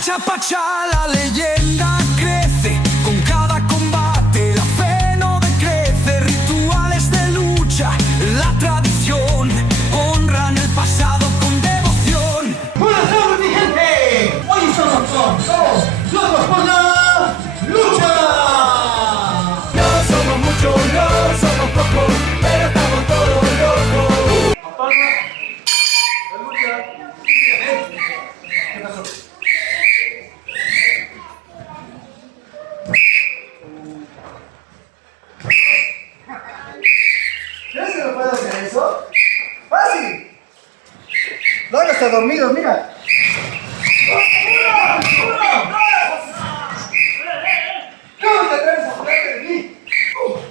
Pacha, pacha, la leyenda crece con cada combate, la fe no decrece, rituales de lucha, la tradición, honran el pasado con devoción. ¡Buenas tardes, mi gente! Hoy somos todos locos por la lucha. No somos muchos, no somos pocos, pero estamos todos locos. ¿Qué pasó? ¿Crees que no puedo hacer eso? ¡Fácil! No, ya está dormido, mira. ¿Cómo te atreves a burlarte de mí? No.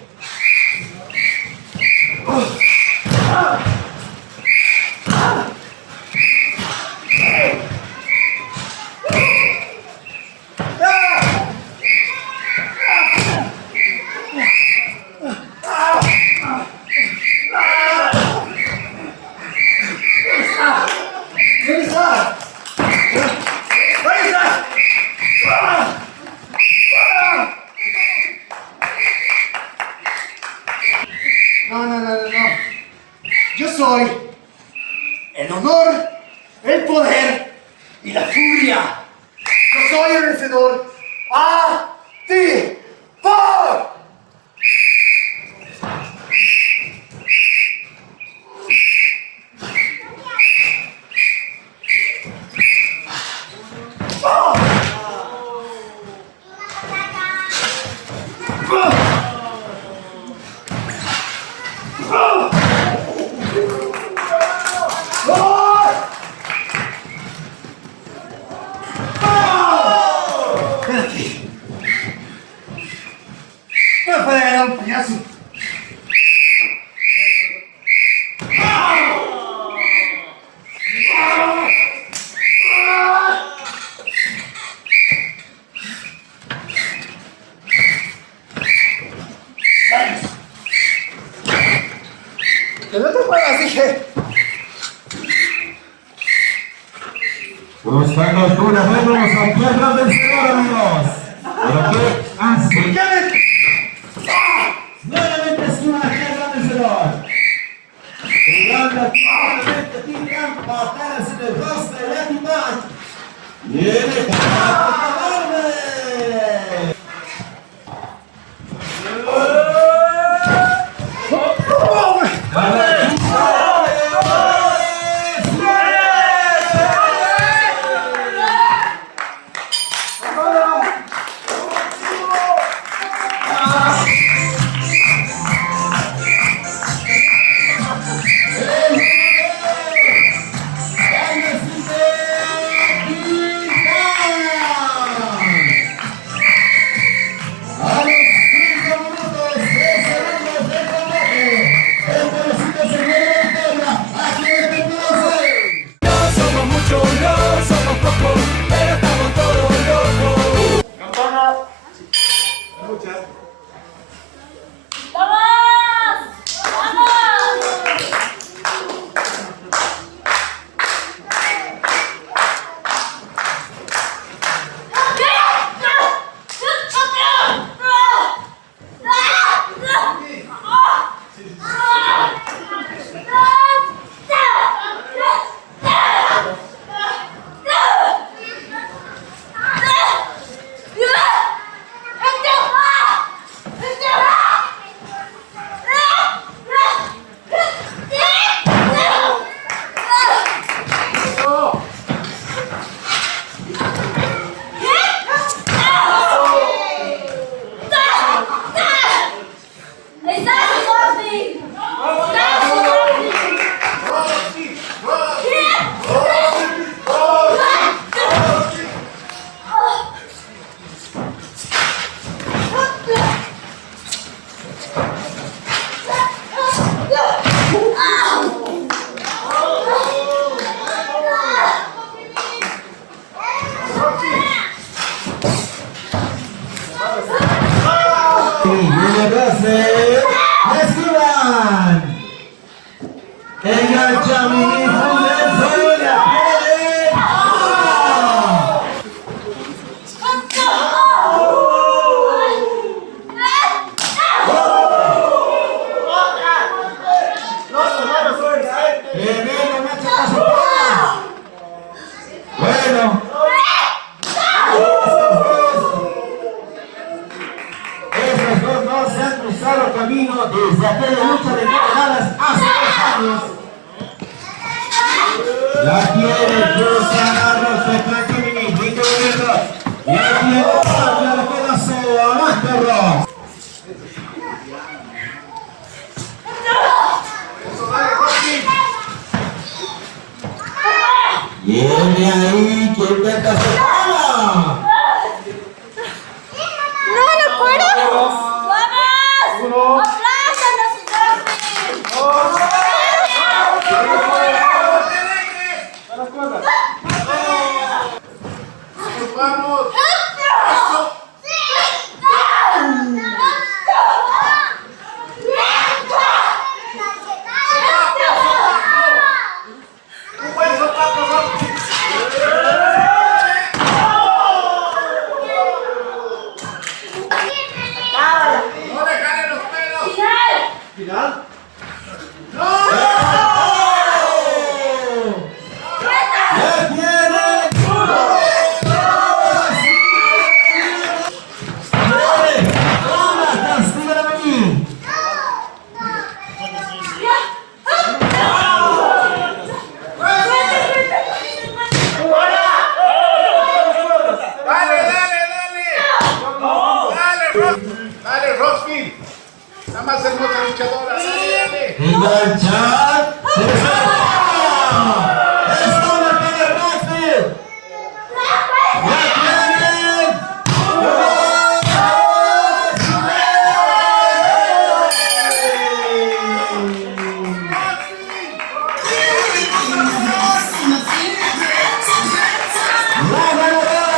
Yo soy el honor, el poder y la furia. Yo soy el vencedor. ¡A ti! ¡Por! Espérate. No me puede ganar un payaso. Que no te muevas, dije. Buscando altura, vemos a Tierra Vencedora, amigos. ¿Pero qué hace? Nuevamente es una Tierra Vencedora. Jugando aquí nuevamente tiran patadas en el rostro de animal. Viene para enorme. No somos muchos, no somos pocos, pero estamos todos locos. Dale, ya le queda solamente Ross. Viene ahí, que intenta separarla. ¡No puedo! ¡Vamos! ¡Aplástanos, Jordi! Vamos. Un buen sopapo, no le jalen los pelos. ¿Final? Dale, Roxy. La más hermosa luchadora. Dale. Enganchar. Es una para Roxy. Ya tienen. La ganadora.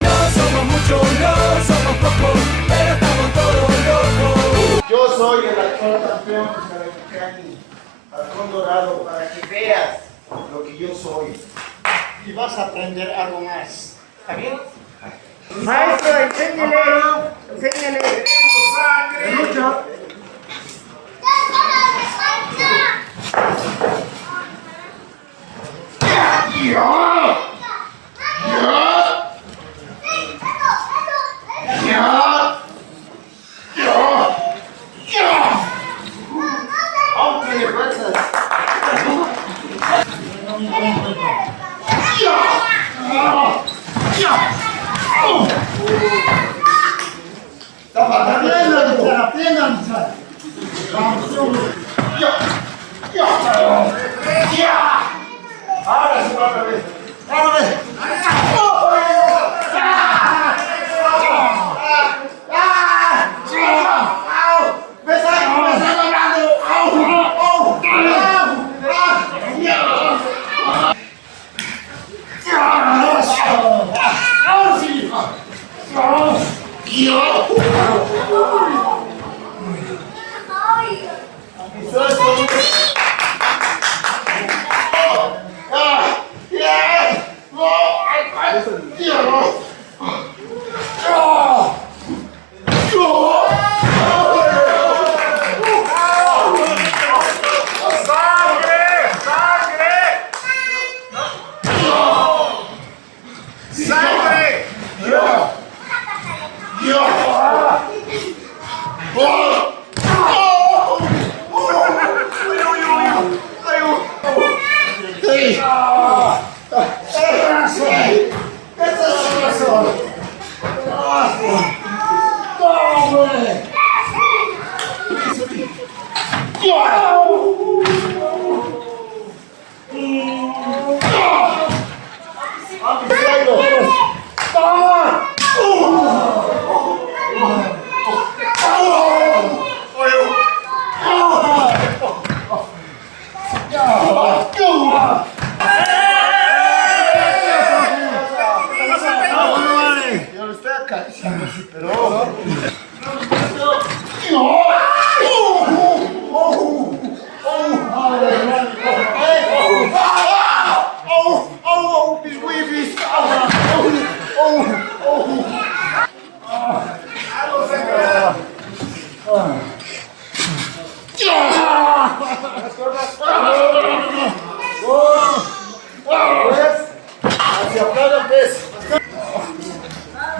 No somos muchos, no somos pocos, pero estamos todos locos. Yo soy el actual campeón que aquí, halcón dorado, para que veas lo que yo soy. Y vas a aprender algo más. ¿Está bien? Maestro, enséñale. Enséñale. Queremos sangre. Lucha. Aún tiene fuerzas. Ahora sí, otra vez. Otra vez.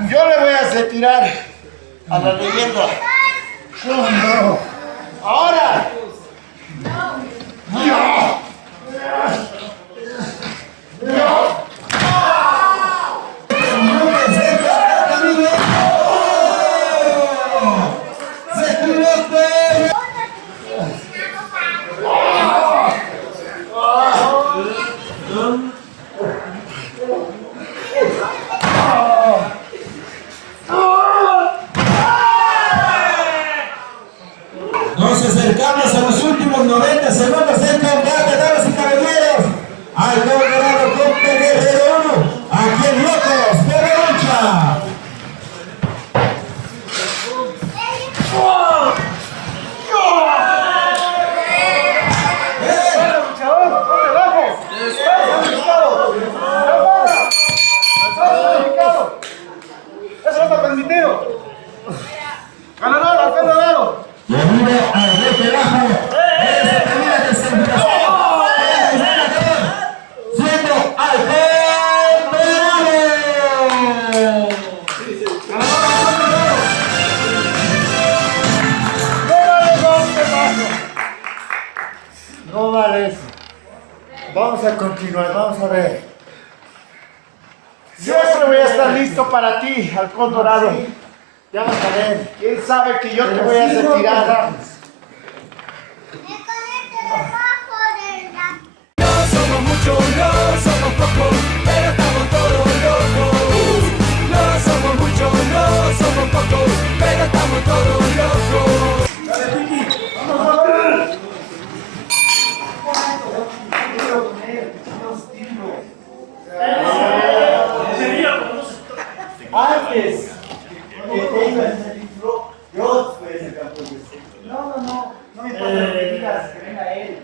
Yo le voy a retirar a la ley. Vamos a continuar, vamos a ver. Siempre voy a estar listo para ti, Halcón Dorado. Ya vas a ver. ¿Quién sabe que yo te voy a hacer tirar? No somos muchos, no somos pocos, pero estamos todos locos. No somos muchos, no somos pocos, pero estamos todos locos. Antes que tengas ese título, yo soy el campeón. No me importa lo que digas, que venga él.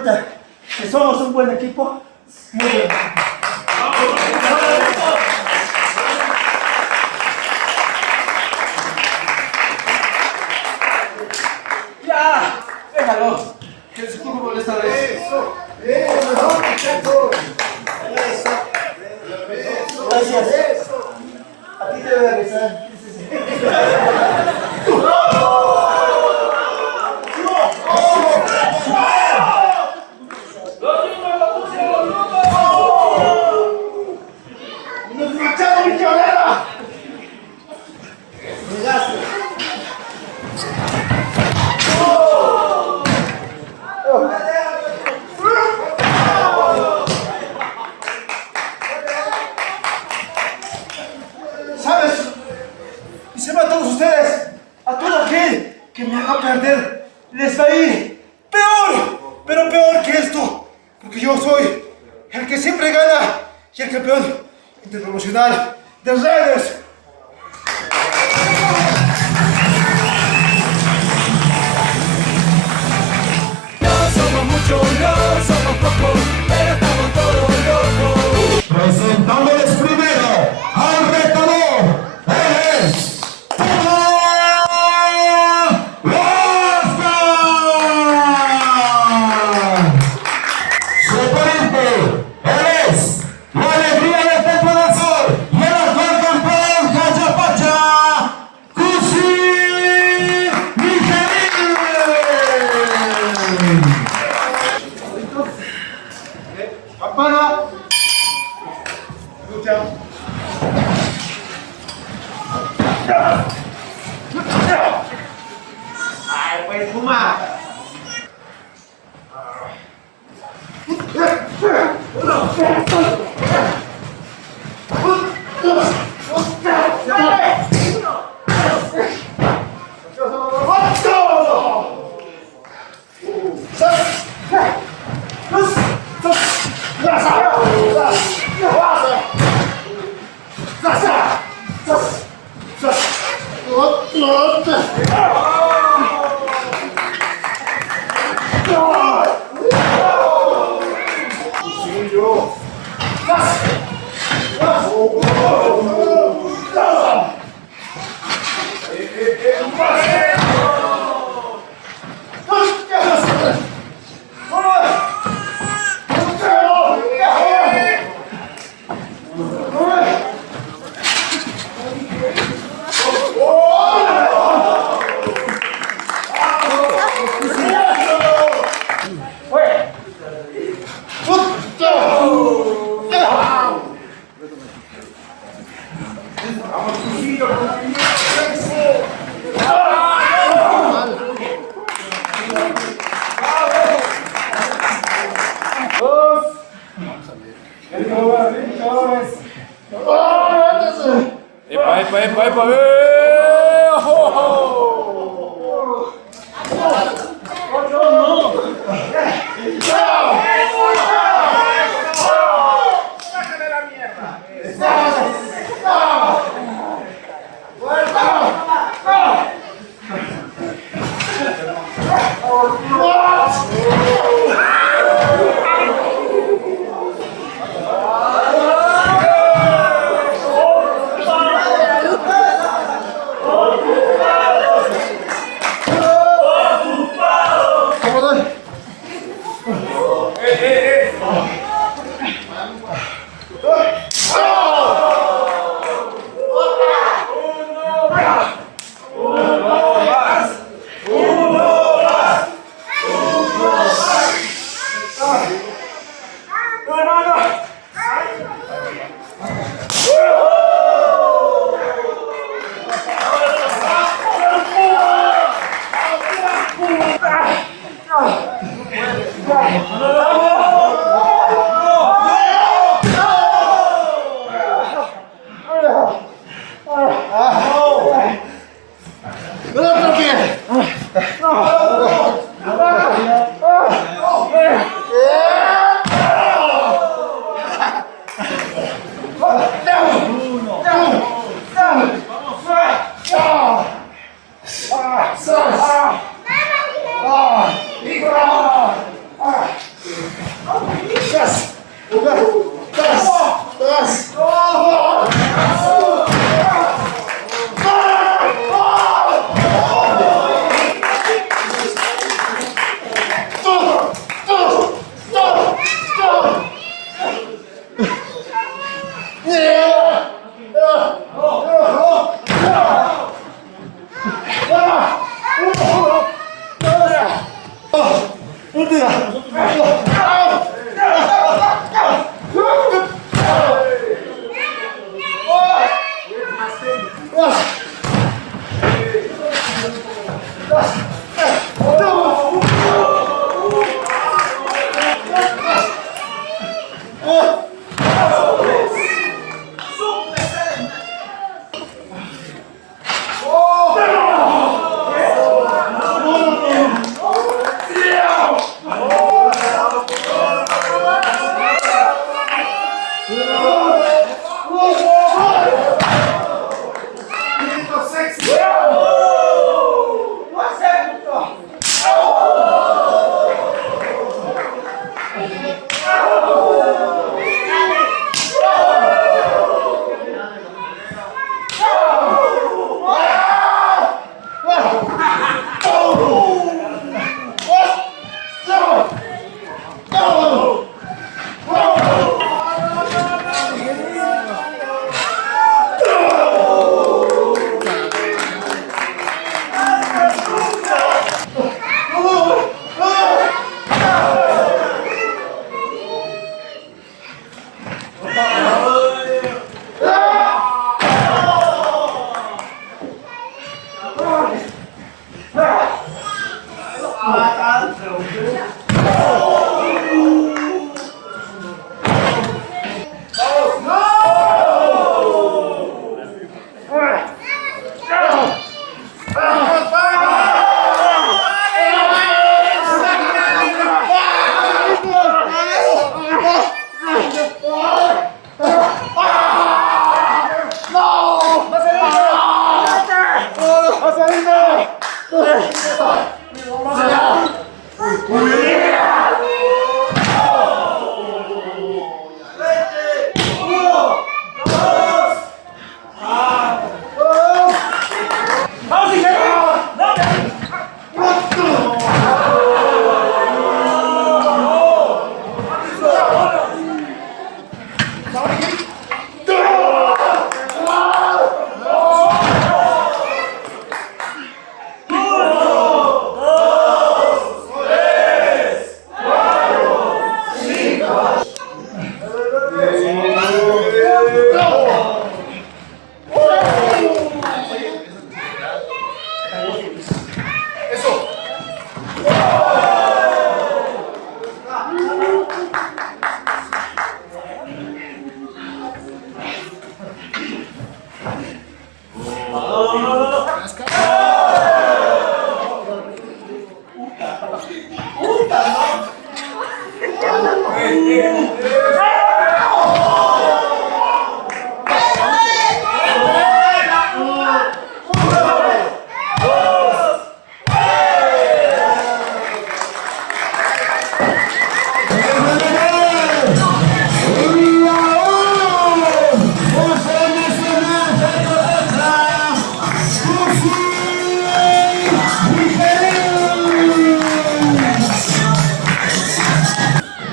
cuenta que somos un buen equipo? Muy bien. ¡Ya! ¡Déjalo! Que el equipo molesta de eso. Eso, muchachos. Eso. Gracias. A ti te voy a besar. ¡Nos marchamos, mi cabrera! Llegaste. ¿Sabes? Y se va a todos ustedes, a todo aquel que me haga perder, les va a ir peor, pero peor que esto, porque yo soy el que siempre gana y el campeón interpromocional de Raiders. No somos muchos, no somos pocos, pero estamos todos locos. Presentándoles primero al retador, él es Oscar. Su oponente, él es la alegría del Templo del Sol y el actual campeón Cachapacha, Cusi Miguelín. Campana. Lucha. Ay, pues fuma. ¡Epa, epa, epa, epa! ¡Oh, oh!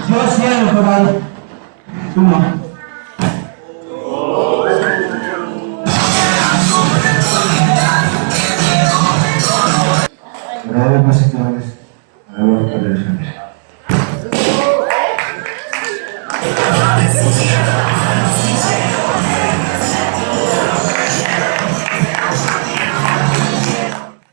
Yo siempre, tú no.